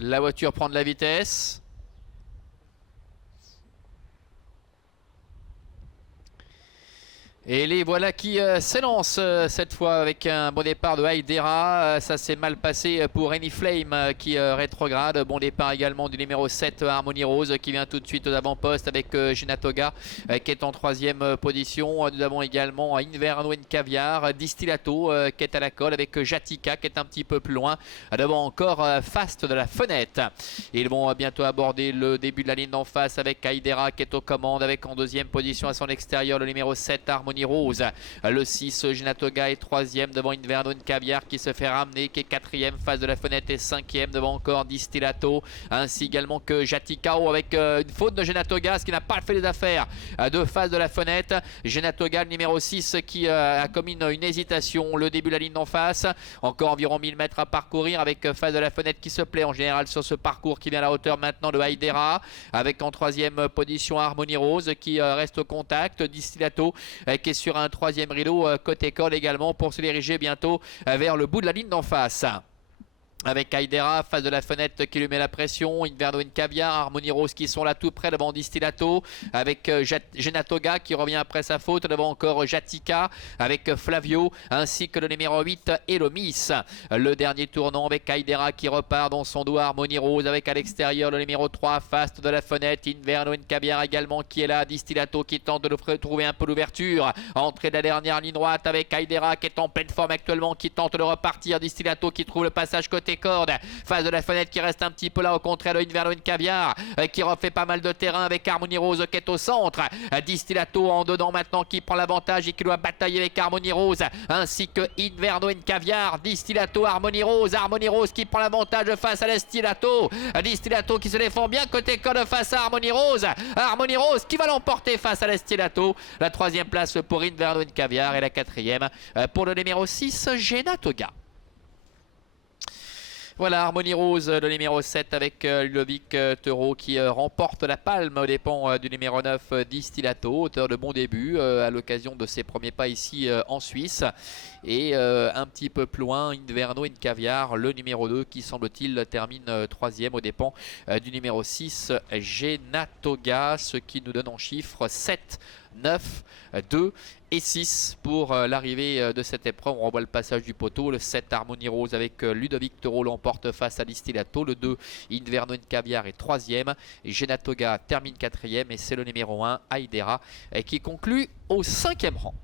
La voiture prend de la vitesse. Et les voilà qui s'élancent cette fois avec un bon départ de Haidera. Ça s'est mal passé pour Anyflame qui rétrograde. Bon départ également du numéro 7 Harmony Rose qui vient tout de suite aux avant-postes avec Genatoga qui est en 3e position. Nous avons également Inverno Caviar, Distillato qui est à la colle avec Jatika qui est un petit peu plus loin. Devant encore Fast de la fenêtre. Ils vont bientôt aborder le début de la ligne d'en face avec Haidera qui est aux commandes avec en 2e position à son extérieur le numéro 7 Harmony Rose. Le 6 Genatoga est 3e devant Inverno Caviar qui se fait ramener, qui est 4e face de la fenêtre et 5e devant encore Distillato, ainsi également que Jatikao avec une faute de Genatoga, ce qui n'a pas fait les affaires de face de la fenêtre. Genatoga le numéro 6 qui a commis une hésitation le début de la ligne d'en face, encore environ 1000 mètres à parcourir avec face de la fenêtre qui se plaît en général sur ce parcours qui vient à la hauteur maintenant de Haidera, avec en 3e position Harmony Rose qui reste au contact, Distillato qui est sur un 3e rideau côté corde également pour se diriger bientôt vers le bout de la ligne d'en face. Avec Haidera, face de la fenêtre qui lui met la pression, Inverno Caviar, Harmony Rose qui sont là tout près devant Distillato, avec Genatoga qui revient après sa faute, devant encore Jatika, avec Flavio, ainsi que le numéro 8 Elomis. Le dernier tournant avec Haidera qui repart dans son dos, Harmony Rose avec à l'extérieur le numéro 3 Fast de la fenêtre, Inverno Caviar également qui est là, Distillato qui tente de trouver un peu l'ouverture. Entrée de la dernière ligne droite avec Haidera qui est en pleine forme actuellement, qui tente de repartir, Distillato qui trouve le passage côté corde, face de la fenêtre qui reste un petit peu là au contraire de Inverno Caviar qui refait pas mal de terrain avec Harmony Rose qui est au centre. Distillato en dedans maintenant qui prend l'avantage et qui doit batailler avec Harmony Rose ainsi que Inverno Caviar. Distillato, Harmony Rose qui prend l'avantage face à Distillato. Distillato qui se défend bien côté corde face à Harmony Rose qui va l'emporter face à Distillato. La 3e place pour Inverno Caviar et la 4e pour le numéro 6 Genatoga. Voilà, Harmony Rose, le numéro 7 avec Ludovic Teureau qui remporte la palme aux dépens du numéro 9 Distillato, auteur de bon début à l'occasion de ses premiers pas ici en Suisse. Et un petit peu plus loin, Inverno Caviar, le numéro 2 qui semble-t-il termine 3e aux dépens du numéro 6 Genatoga, ce qui nous donne en chiffres 7, 9, 2 et 6 pour l'arrivée de cette épreuve. On revoit le passage du poteau. Le 7 Harmony Rose avec Ludovic Teureau l'emporte face à Distillato. Le 2 Inverno Caviar est 3e. Et Genatoga termine 4e. Et c'est le numéro 1 Haidera qui conclut au 5e rang.